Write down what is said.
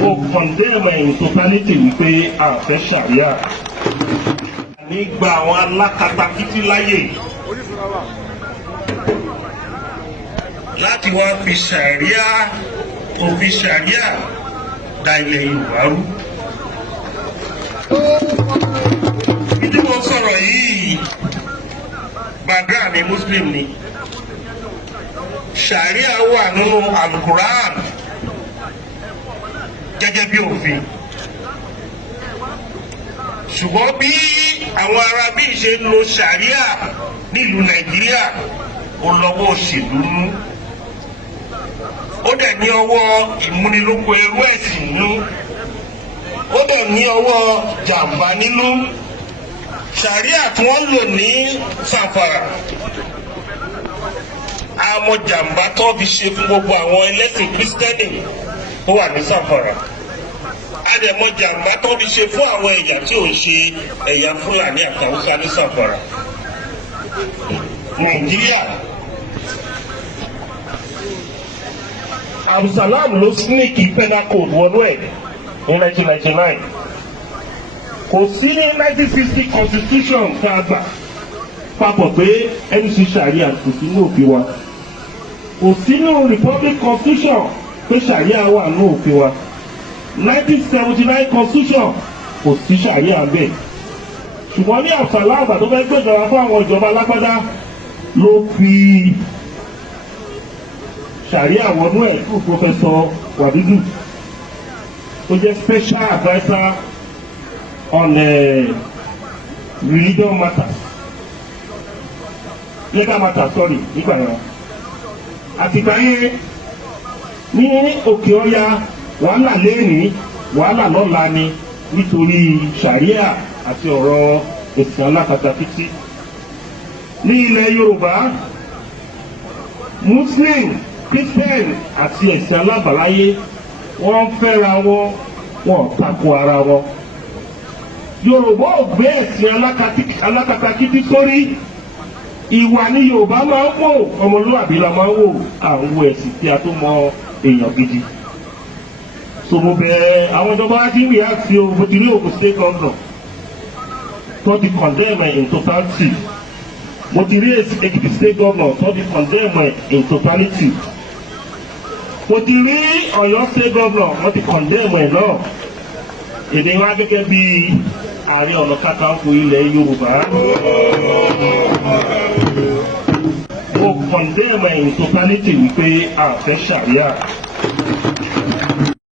mo condemn in totality wípé a fẹ́ Sharia. Nígbà àwọn alakatakiti láyè láti wá fi Sharia òfin Sharia da ilẹ̀ Yorùbá rú. Ìdí mo sọ̀rọ̀ yìí bàdúrà mi Muslim ni. Sharia wà nínú Al-Quran gẹ́gẹ́ bí òfin. Ṣùgbọ́n bí àwọn Arábí ṣe ń lo Sharia nílùú Nàìjíríà ó lọ́wọ́ òṣèlú nú. Ó dẹ̀ ní ọwọ́ ìmúnilóko ẹrú ẹ̀sìn nú. Ó dẹ̀ ní ọwọ́ jàǹbá nínú. Sharia tí wọ́n lò ní Zamfara àmọ́ jàǹbá tó fi ṣe fún gbogbo àwọn ẹlẹ́sìn Kristẹni tó wà ní Zamfara. Àdẹ̀mọ́ jàǹbá tó fi ṣe fún àwọn ẹ̀yà tí ò ń ṣe ẹ̀yà Fúlàní àtàwùsá ní Zamfara. Nàìjíríà Abdulsalam ló sneaky penal code wọnú ẹ̀ ní 1999. Kò sí ní 1960 constitution tá a gbà papọ̀ pé ẹni ṣe Sharia kò sí ní òfin wa. Kò sí ní Republic constitution pé Sharia wà ní òfin wa. 1979 constitution kò sí Sharia bẹ́ẹ̀. Ṣùgbọ́n ní Abdulsalam tó fẹ́ gbẹ̀jọba fún àwọn ìjọba alágbádá ló fi Sharia wọnú ẹ̀ fún Professor Wadidu tó jẹ́ special adviser on religion matters. Legal matters, sorry, nígbà yẹn. Àtìgbà yẹn ní òkè ọya wàhálà lẹ́rìn wàhálà lọ́la ni nítorí Sharia àti ọ̀rọ̀ ẹ̀sìn alakatakiti. Ní ilẹ̀ Yorùbá, Muslim, Christian àti ẹ̀sìn alábàláyé wọ́n fẹ́ra wọn, wọ́n tako ara wọn. Yorùbá ò gbé ẹ̀sìn alakatakiti sórí. Ìwà ni Yorùbá máa ń wò, ọmọlúwàbí la máa ń wò, àwọn ẹ̀sìn tí a tó mọ èèyàn gidi. So mo bẹ̀ àwọn ìjọba láti rí àti mo ti rí Ògùn state governor tó ti condemn in totality. Mo ti rí Èkìtì state governor tó ti condemn in totality. Mo ti rí Ọ̀yọ́ state governor wọ́n ti condemn ẹ̀ náà. Èdè wa gẹ́gẹ́ bí Ààrẹ Ọ̀nà Kakanfo ilẹ̀ Yorùbá. Mo condemn in totality wípé a fẹ́ Sharia.